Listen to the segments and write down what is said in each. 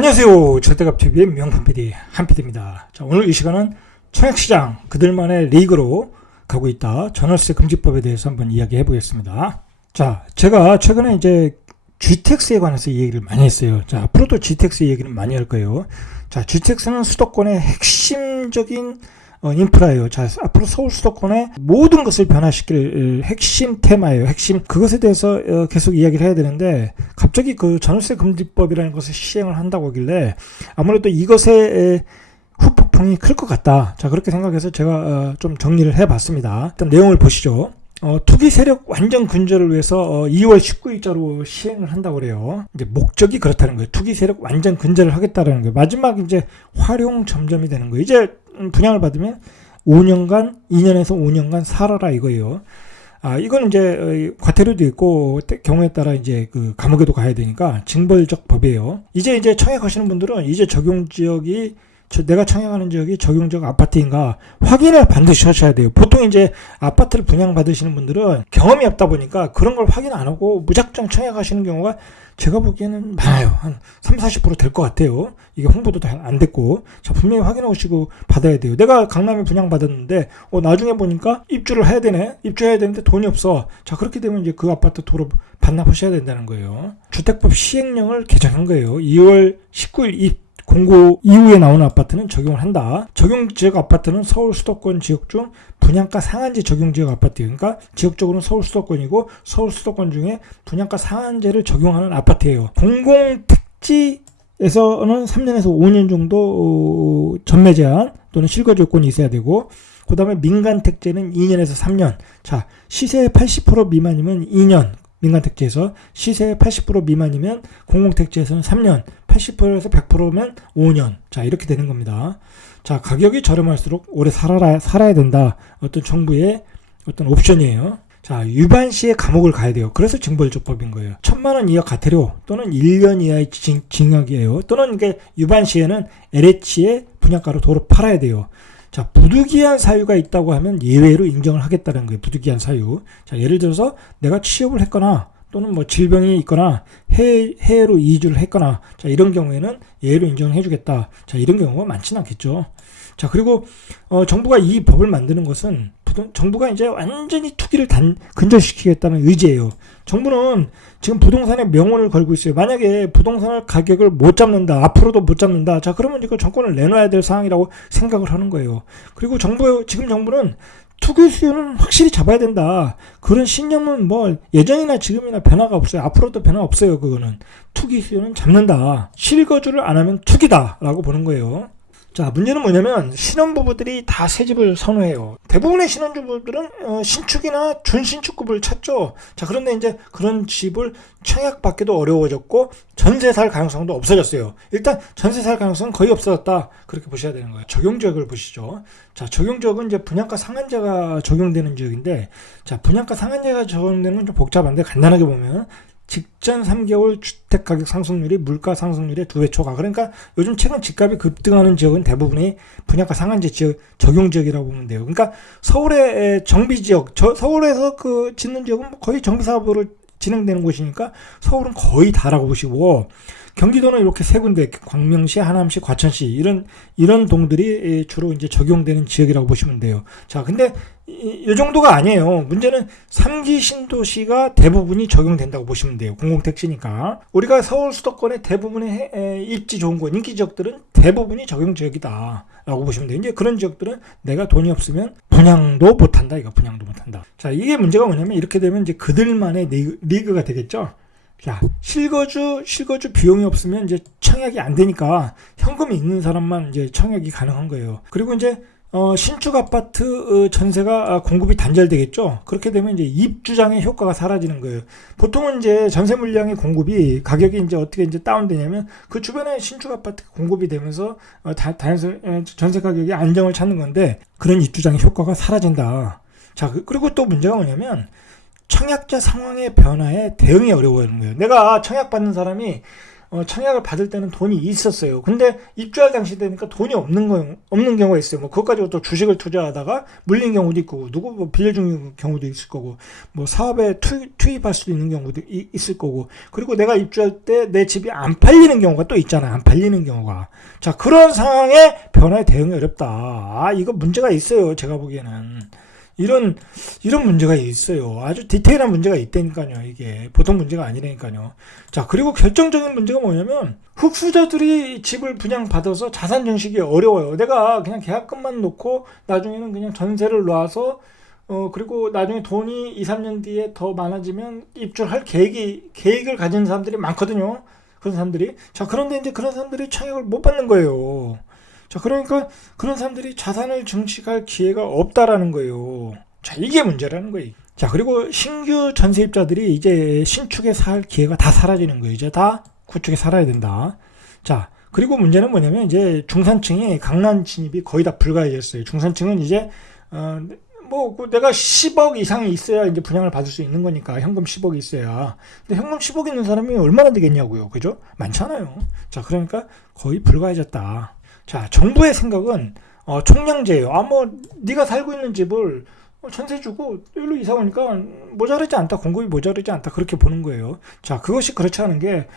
안녕하세요. 절대값TV의 명품 PD 한PD입니다. 자, 오늘 이 시간은 청약시장 그들만의 리그로 가고 있다. 전월세 금지법에 대해서 한번 이야기해 보겠습니다. 자, 제가 최근에 이제 GTX에 관해서 얘기를 많이 했어요. 자, 앞으로도 GTX 얘기는 많이 할 거예요. 자, GTX는 수도권의 핵심적인 인프라예요. 자, 앞으로 서울 수도권의 모든 것을 변화시킬 핵심 테마예요. 핵심 그것에 대해서 계속 이야기를 해야 되는데 갑자기 그 전월세 금지법이라는 것을 시행을 한다고 하길래 아무래도 이것의 후폭풍이 클 것 같다. 자, 그렇게 생각해서 제가 좀 정리를 해봤습니다. 일단 내용을 보시죠. 투기 세력 완전 근절을 위해서 2월 19일자로 시행을 한다고 그래요. 이제 목적이 그렇다는 거예요. 투기 세력 완전 근절을 하겠다라는 거예요. 마지막 이제 활용 점점이 되는 거예요. 이제 분양을 받으면 5년간, 2년에서 5년간 살아라 이거예요. 이건 이제 과태료도 있고 경우에 따라 이제 그 감옥에도 가야 되니까 징벌적 법이에요. 이제 청약하시는 분들은 이제 적용 지역이 내가 청약하는 지역이 적용적 아파트인가 확인을 반드시 하셔야 돼요. 보통 이제 아파트를 분양받으시는 분들은 경험이 없다 보니까 그런 걸 확인 안 하고 무작정 청약하시는 경우가 제가 보기에는 많아요. 한 30-40% 될 것 같아요. 이게 홍보도 안 됐고. 자, 분명히 확인하시고 받아야 돼요. 내가 강남에 분양받았는데 나중에 보니까 입주를 해야 되네. 입주해야 되는데 돈이 없어. 자, 그렇게 되면 이제 그 아파트 도로 반납하셔야 된다는 거예요. 주택법 시행령을 개정한 거예요. 2월 19일 공고 이후에 나오는 아파트는 적용을 한다. 적용지역 아파트는 서울 수도권 지역 중 분양가 상한제 적용지역 아파트예요. 그러니까 지역적으로는 서울 수도권이고 서울 수도권 중에 분양가 상한제를 적용하는 아파트예요. 공공택지에서는 3년에서 5년 정도 전매 제한 또는 실거주 요건이 있어야 되고 그 다음에 민간택지는 2년에서 3년. 자, 시세의 80% 미만이면 2년. 민간택지에서 시세의 80% 미만이면 공공택지에서는 3년, 80%에서 100%면 5년. 자, 이렇게 되는 겁니다. 자, 가격이 저렴할수록 오래 살아야 된다. 어떤 정부의 어떤 옵션이에요. 자, 위반 시에 감옥을 가야 돼요. 그래서 징벌적법인 거예요. 1,000만 원 이하 과태료 또는 1년 이하의 징역이에요. 또는 이게 위반 시에는 LH의 분양가로 도로 팔아야 돼요. 자, 부득이한 사유가 있다고 하면 예외로 인정을 하겠다는 거예요. 부득이한 사유. 자, 예를 들어서 내가 취업을 했거나 또는 뭐 질병이 있거나 해외로 이주를 했거나 자, 이런 경우에는 예외로 인정을 해주겠다. 자, 이런 경우가 많지는 않겠죠. 자, 그리고 정부가 이 법을 만드는 것은 정부가 이제 완전히 투기를 근절시키겠다는 의지예요. 정부는 지금 부동산에 명운을 걸고 있어요. 만약에 부동산을 가격을 못 잡는다, 앞으로도 못 잡는다. 자, 그러면 이거 정권을 내놔야 될 상황이라고 생각을 하는 거예요. 그리고 지금 정부는 투기 수요는 확실히 잡아야 된다. 그런 신념은 뭐 예전이나 지금이나 변화가 없어요. 앞으로도 변화 없어요. 그거는 투기 수요는 잡는다. 실거주를 안 하면 투기다라고 보는 거예요. 자, 문제는 뭐냐면 신혼부부들이 다 새집을 선호해요. 대부분의 신혼부부들은 신축이나 준신축급을 찾죠. 자, 그런데 이제 그런 집을 청약받기도 어려워졌고 전세 살 가능성도 없어졌어요. 일단 전세 살 가능성은 거의 없어졌다. 그렇게 보셔야 되는 거예요. 적용지역을 보시죠. 자, 적용지역은 이제 분양가 상한제가 적용되는 지역인데 자, 분양가 상한제가 적용되는 건 좀 복잡한데 간단하게 보면 직전 3개월 주택가격 상승률이 물가 상승률의 2배 초과. 그러니까 요즘 최근 집값이 급등하는 지역은 대부분이 분양가 상한제 지역, 적용지역이라고 보면 돼요. 그러니까 서울의 정비지역, 서울에서 그 짓는 지역은 거의 정비사업으로 진행되는 곳이니까 서울은 거의 다라고 보시고 경기도는 이렇게 세 군데, 광명시, 하남시, 과천시 이런 동들이 주로 이제 적용되는 지역이라고 보시면 돼요. 자, 근데 이 정도가 아니에요. 문제는 3기 신도시가 대부분이 적용된다고 보시면 돼요. 공공택지니까. 우리가 서울 수도권의 대부분의 입지 좋은 곳, 인기 지역들은 대부분이 적용 지역이다 라고 보시면 돼요. 이제 그런 지역들은 내가 돈이 없으면 분양도 못한다. 분양도 못한다. 자, 이게 문제가 뭐냐면 이렇게 되면 이제 그들만의 리그가 되겠죠. 자, 실거주 비용이 없으면 이제 청약이 안 되니까 현금이 있는 사람만 이제 청약이 가능한 거예요. 그리고 이제 신축 아파트 전세가 공급이 단절되겠죠. 그렇게 되면 이제 입주장의 효과가 사라지는 거예요. 보통은 이제 전세 물량의 공급이 가격이 이제 어떻게 이제 다운되냐면 그 주변에 신축 아파트 공급이 되면서 전세 가격이 안정을 찾는 건데 그런 입주장의 효과가 사라진다. 자, 그리고 또 문제가 뭐냐면 청약자 상황의 변화에 대응이 어려워지는 거예요. 내가 청약받는 사람이 청약을 받을 때는 돈이 있었어요. 근데 입주할 당시 되니까 돈이 없는 경우가 있어요. 뭐 그것 가지고 또 주식을 투자하다가 물린 경우도 있고, 누구 뭐 빌려준 경우도 있을 거고, 뭐 사업에 투입할 수도 있는 경우도 있을 거고, 그리고 내가 입주할 때 내 집이 안 팔리는 경우가 또 있잖아요. 안 팔리는 경우가. 자, 그런 상황에 변화에 대응이 어렵다. 이거 문제가 있어요. 제가 보기에는. 이런 문제가 있어요. 아주 디테일한 문제가 있다니까요. 이게 보통 문제가 아니라니까요. 자, 그리고 결정적인 문제가 뭐냐면 흑수저들이 집을 분양받아서 자산 증식이 어려워요. 내가 그냥 계약금만 놓고 나중에는 그냥 전세를 놔서 그리고 나중에 돈이 2, 3년 뒤에 더 많아지면 입주할 계획을 가진 사람들이 많거든요. 그런 사람들이. 자, 그런데 이제 그런 사람들이 청약을 못 받는 거예요. 자, 그러니까 그런 사람들이 자산을 증식할 기회가 없다라는 거예요. 자, 이게 문제라는 거예요. 자, 그리고 신규 전세입자들이 이제 신축에 살 기회가 다 사라지는 거예요. 이제 다 구축에 살아야 된다. 자, 그리고 문제는 뭐냐면 이제 중산층이 강남 진입이 거의 다 불가해졌어요. 중산층은 이제 내가 10억 이상이 있어야 이제 분양을 받을 수 있는 거니까, 현금 10억이 있어야. 근데 현금 10억 있는 사람이 얼마나 되겠냐고요. 그죠? 많잖아요. 자, 그러니까 거의 불가해졌다. 자, 정부의 생각은 총량제예요. 네가 살고 있는 집을 전세 주고 여기로 이사 오니까 모자르지 않다, 공급이 모자르지 않다, 그렇게 보는 거예요. 자, 그것이 그렇지 않은 게,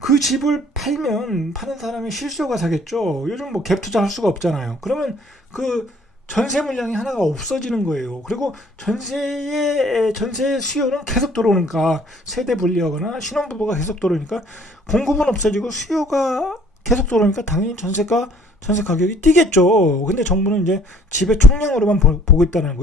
그 집을 팔면 파는 사람이 실수요가 사겠죠. 요즘 뭐 갭 투자할 수가 없잖아요. 그러면 그 전세 물량이 하나가 없어지는 거예요. 그리고 전세 수요는 계속 들어오니까, 세대 분리하거나 신혼부부가 계속 들어오니까 공급은 없어지고 수요가 계속 들어오니까 당연히 전세 가격이 뛰겠죠. 근데 정부는 이제 집의 총량으로만 보고 있는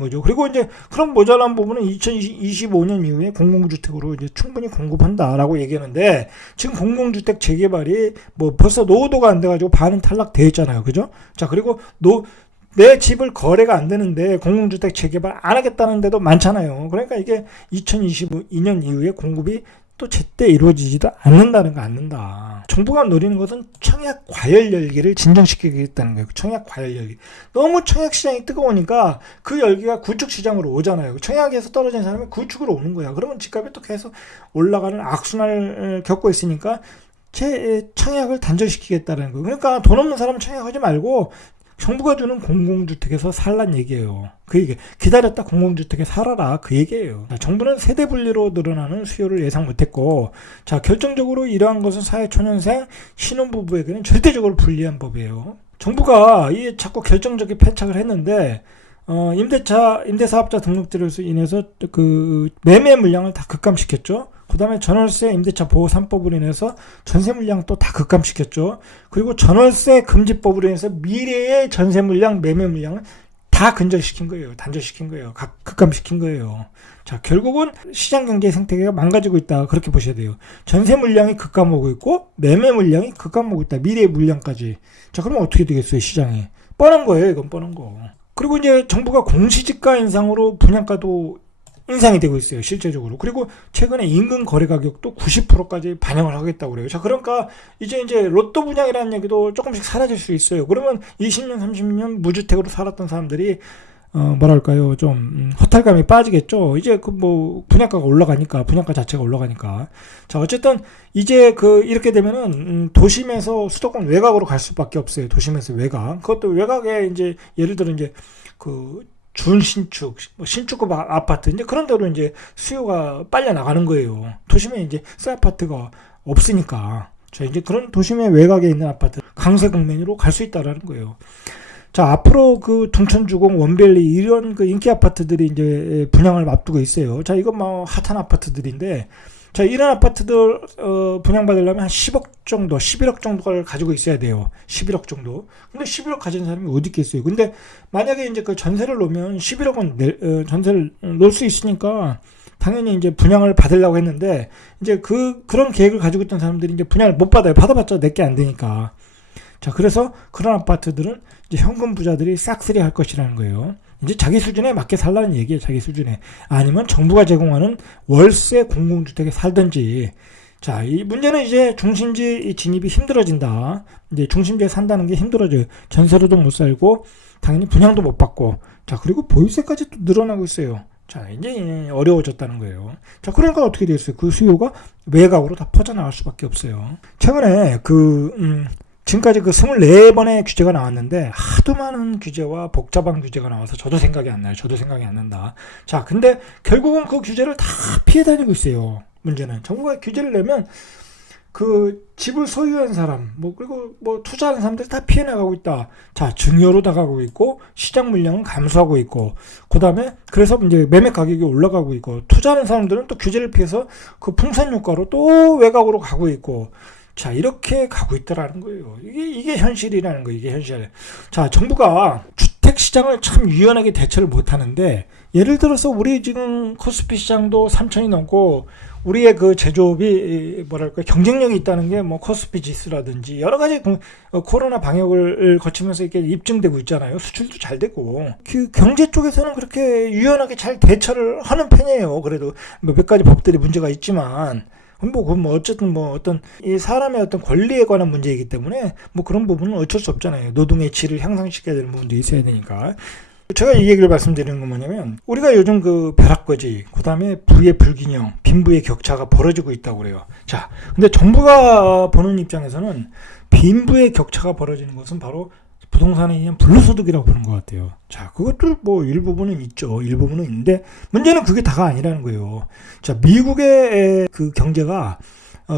거죠. 그리고 이제 그런 모자란 부분은 2025년 이후에 공공주택으로 이제 충분히 공급한다라고 얘기하는데, 지금 공공주택 재개발이 뭐 벌써 노후도가 안 돼가지고 반은 탈락돼 있잖아요. 그죠? 자, 그리고 내 집을 거래가 안 되는데 공공주택 재개발 안 하겠다는 데도 많잖아요. 그러니까 이게 2022년 이후에 공급이 또 제때 이루어지지도 않는다. 정부가 노리는 것은 청약 과열 열기를 진정시키겠다는 거예요. 청약 과열 열기. 너무 청약 시장이 뜨거우니까 그 열기가 구축 시장으로 오잖아요. 청약에서 떨어진 사람이 구축으로 오는 거야. 그러면 집값이 또 계속 올라가는 악순환을 겪고 있으니까 청약을 단절시키겠다는 거예요. 그러니까 돈 없는 사람은 청약하지 말고 정부가 주는 공공주택에서 살란 얘기예요. 그 얘기. 기다렸다 공공주택에 살아라, 그 얘기예요. 자, 정부는 세대 분리로 늘어나는 수요를 예상 못했고, 자, 결정적으로 이러한 것은 사회초년생 신혼부부에게는 절대적으로 불리한 법이에요. 정부가 이 자꾸 결정적인 패착을 했는데, 임대사업자 등록제로 인해서 그 매매 물량을 다 급감시켰죠. 그 다음에 전월세 임대차 보호 3법으로 인해서 전세 물량 또 다 급감시켰죠. 그리고 전월세 금지법으로 인해서 미래의 전세 물량, 매매 물량을 다 단절시킨 거예요. 급감시킨 거예요. 자, 결국은 시장 경제 생태계가 망가지고 있다, 그렇게 보셔야 돼요. 전세 물량이 급감하고 있고 매매 물량이 급감하고 있다. 미래의 물량까지. 자, 그러면 어떻게 되겠어요, 시장이? 뻔한 거예요, 이건 뻔한 거. 그리고 이제 정부가 공시지가 인상으로 분양가도 인상이 되고 있어요, 실제적으로. 그리고 최근에 인근 거래 가격도 90%까지 반영을 하겠다고 그래요. 자, 그러니까 이제 로또 분양이라는 얘기도 조금씩 사라질 수 있어요. 그러면 20년, 30년 무주택으로 살았던 사람들이 좀 허탈감이 빠지겠죠. 이제 분양가가 올라가니까, 분양가 자체가 올라가니까. 자, 어쨌든 이제 이렇게 되면은 도심에서 수도권 외곽으로 갈 수밖에 없어요. 도심에서 외곽. 그것도 외곽에 이제 예를 들어 이제 준신축, 신축급 아파트, 이제 그런 데로 이제 수요가 빨려 나가는 거예요. 도심에 이제 새 아파트가 없으니까. 자, 이제 그런 도심의 외곽에 있는 아파트, 강세국면으로 갈 수 있다라는 거예요. 자, 앞으로 둥천주공, 원밸리 이런 인기 아파트들이 이제 분양을 앞두고 있어요. 자, 이건 핫한 아파트들인데, 자, 이런 아파트들 분양받으려면 한 10억 정도, 11억 정도를 가지고 있어야 돼요. 11억 정도. 근데 11억 가진 사람이 어디 있겠어요. 근데 만약에 이제 전세를 놓으면 11억은 전세를 놓을 수 있으니까 당연히 이제 분양을 받으려고 했는데, 이제 그런 계획을 가지고 있던 사람들이 이제 분양을 못 받아요. 받아봤자 내게 안 되니까. 자, 그래서 그런 아파트들은 이제 현금 부자들이 싹쓸이 할 것이라는 거예요. 이제 자기 수준에 맞게 살라는 얘기예요. 자기 수준에. 아니면 정부가 제공하는 월세 공공주택에 살든지. 자, 이 문제는 이제 중심지 진입이 힘들어진다. 이제 중심지에 산다는 게 힘들어져요. 전세로도 못 살고 당연히 분양도 못 받고. 자, 그리고 보유세까지 또 늘어나고 있어요. 자, 이제 어려워졌다는 거예요. 자, 그러니까 어떻게 됐어요? 그 수요가 외곽으로 다 퍼져나갈 수밖에 없어요. 최근에 지금까지 그 24번의 규제가 나왔는데 하도 많은 규제와 복잡한 규제가 나와서 저도 생각이 안 나요. 저도 생각이 안 난다. 자, 근데 결국은 그 규제를 다 피해 다니고 있어요. 문제는 정부가 규제를 내면 그 집을 소유한 사람, 그리고 투자하는 사람들이 다 피해 나가고 있다. 자, 증여로 나가고 있고, 시장 물량은 감소하고 있고, 그 다음에, 그래서 이제 매매 가격이 올라가고 있고, 투자하는 사람들은 또 규제를 피해서 그 풍선 효과로 또 외곽으로 가고 있고, 자, 이렇게 가고 있다라는 거예요. 이게 현실이라는 거예요. 이게 현실. 자, 정부가 주택 시장을 참 유연하게 대처를 못 하는데, 예를 들어서 우리 지금 코스피 시장도 3천이 넘고, 우리의 그 제조업이 경쟁력이 있다는 게 코스피 지수라든지 여러 가지 코로나 방역을 거치면서 이렇게 입증되고 있잖아요. 수출도 잘 되고. 그 경제 쪽에서는 그렇게 유연하게 잘 대처를 하는 편이에요. 그래도 몇 가지 법들이 문제가 있지만. 어쨌든 어떤 이 사람의 어떤 권리에 관한 문제이기 때문에 그런 부분은 어쩔 수 없잖아요. 노동의 질을 향상시켜야 되는 부분도 있어야 되니까. 제가 이 얘기를 말씀드리는 건 뭐냐면, 우리가 요즘 그 벼락거지, 그 다음에 부의 불균형, 빈부의 격차가 벌어지고 있다고 그래요. 자, 근데 정부가 보는 입장에서는 빈부의 격차가 벌어지는 것은 바로 부동산에 의한 불로소득이라고 보는 것 같아요. 자, 그것도 일부분은 있죠. 일부분은 있는데, 문제는 그게 다가 아니라는 거예요. 자, 미국의 그 경제가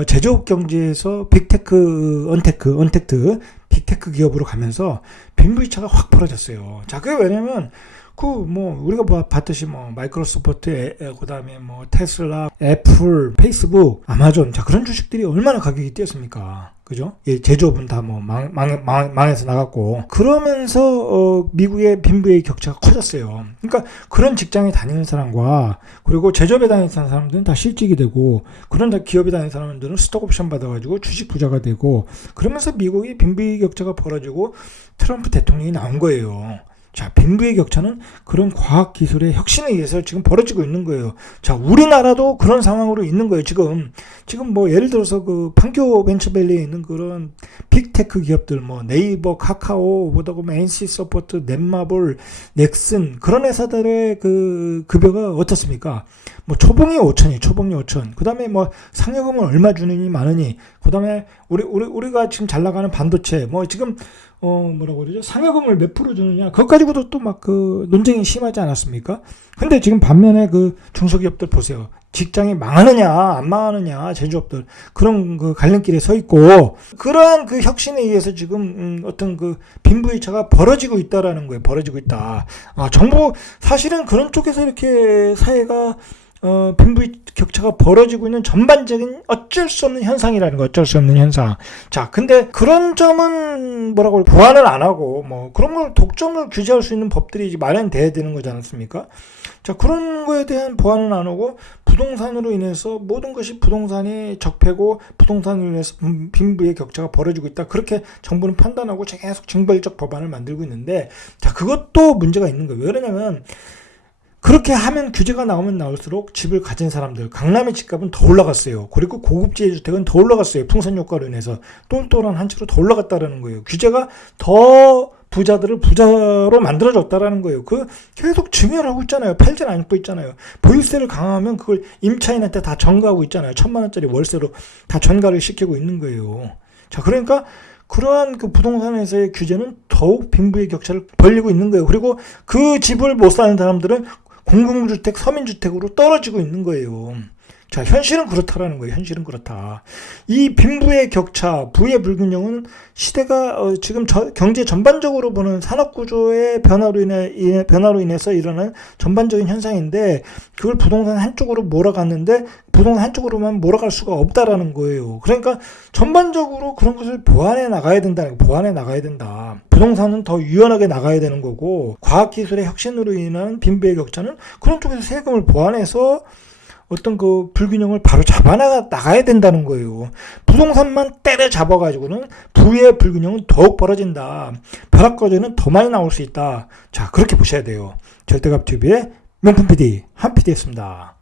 제조업 경제에서 빅테크, 언택트, 빅테크 기업으로 가면서 빈부의 차가 확 벌어졌어요. 자, 그게 왜냐면, 우리가 봤듯이 마이크로소프트, 그 다음에 테슬라, 애플, 페이스북, 아마존, 자, 그런 주식들이 얼마나 가격이 뛰었습니까? 그죠? 제조업은 다 망해서 나갔고. 그러면서, 미국의 빈부의 격차가 커졌어요. 그러니까 그런 직장에 다니는 사람과, 그리고 제조업에 다니는 사람들은 다 실직이 되고, 그런 기업에 다니는 사람들은 스톡 옵션 받아가지고 주식 부자가 되고, 그러면서 미국이 빈부의 격차가 벌어지고, 트럼프 대통령이 나온 거예요. 자, 빈부의 격차는 그런 과학기술의 혁신에 의해서 지금 벌어지고 있는 거예요. 자, 우리나라도 그런 상황으로 있는 거예요, 지금. 예를 들어서 판교 벤처밸리에 있는 그런 빅테크 기업들, 네이버, 카카오, NC소프트, 넷마블, 넥슨, 그런 회사들의 급여가 어떻습니까? 초봉이 5천이, 초봉이 5천. 그 다음에 상여금은 얼마 주느니 마느니. 그 다음에 우리가 지금 잘 나가는 반도체, 지금, 상여금을 몇 프로 주느냐. 그것 가지고도 또 논쟁이 심하지 않았습니까? 근데 지금 반면에 중소기업들 보세요. 직장이 망하느냐, 안 망하느냐, 제조업들. 그런 갈림길에 서 있고, 그러한 혁신에 의해서 지금, 어떤 빈부의 차가 벌어지고 있다라는 거예요. 벌어지고 있다. 정부, 사실은 그런 쪽에서 이렇게 사회가, 빈부의 격차가 벌어지고 있는 전반적인 어쩔 수 없는 현상이라는 거, 어쩔 수 없는 현상. 자, 근데 그런 점은 보완을 안 하고, 그런 걸 독점을 규제할 수 있는 법들이 이제 마련돼야 되는 거지 않습니까? 자, 그런 거에 대한 보완은 안 하고, 부동산으로 인해서 모든 것이 부동산이 적폐고, 부동산으로 인해서 빈부의 격차가 벌어지고 있다. 그렇게 정부는 판단하고 계속 징벌적 법안을 만들고 있는데, 자, 그것도 문제가 있는 거예요. 왜 그러냐면, 그렇게 하면 규제가 나오면 나올수록 집을 가진 사람들, 강남의 집값은 더 올라갔어요. 그리고 고급지의 주택은 더 올라갔어요. 풍선 효과로 인해서 똘똘한 한 채로 더 올라갔다라는 거예요. 규제가 더 부자들을 부자로 만들어줬다라는 거예요. 계속 증여를 하고 있잖아요. 팔지는 않고 있잖아요. 보유세를 강화하면 그걸 임차인한테 다 전가하고 있잖아요. 1,000만 원짜리 월세로 다 전가를 시키고 있는 거예요. 자, 그러니까 그러한 부동산에서의 규제는 더욱 빈부의 격차를 벌리고 있는 거예요. 그리고 그 집을 못 사는 사람들은 공공주택, 서민주택으로 떨어지고 있는 거예요. 자, 현실은 그렇다라는 거예요. 현실은 그렇다. 이 빈부의 격차, 부의 불균형은 시대가 지금 경제 전반적으로 보는 산업구조의 변화로 인해서 일어나는 전반적인 현상인데, 그걸 부동산 한쪽으로 몰아갔는데 부동산 한쪽으로만 몰아갈 수가 없다라는 거예요. 그러니까 전반적으로 그런 것을 보완해 나가야 된다는 거예요. 보완해 나가야 된다. 부동산은 더 유연하게 나가야 되는 거고, 과학기술의 혁신으로 인한 빈부의 격차는 그런 쪽에서 세금을 보완해서 어떤 불균형을 바로 나가야 된다는 거예요. 부동산만 때려잡아가지고는 부의 불균형은 더욱 벌어진다. 벼락거지는 더 많이 나올 수 있다. 자, 그렇게 보셔야 돼요. 절대값TV의 명품 PD, 한 PD였습니다.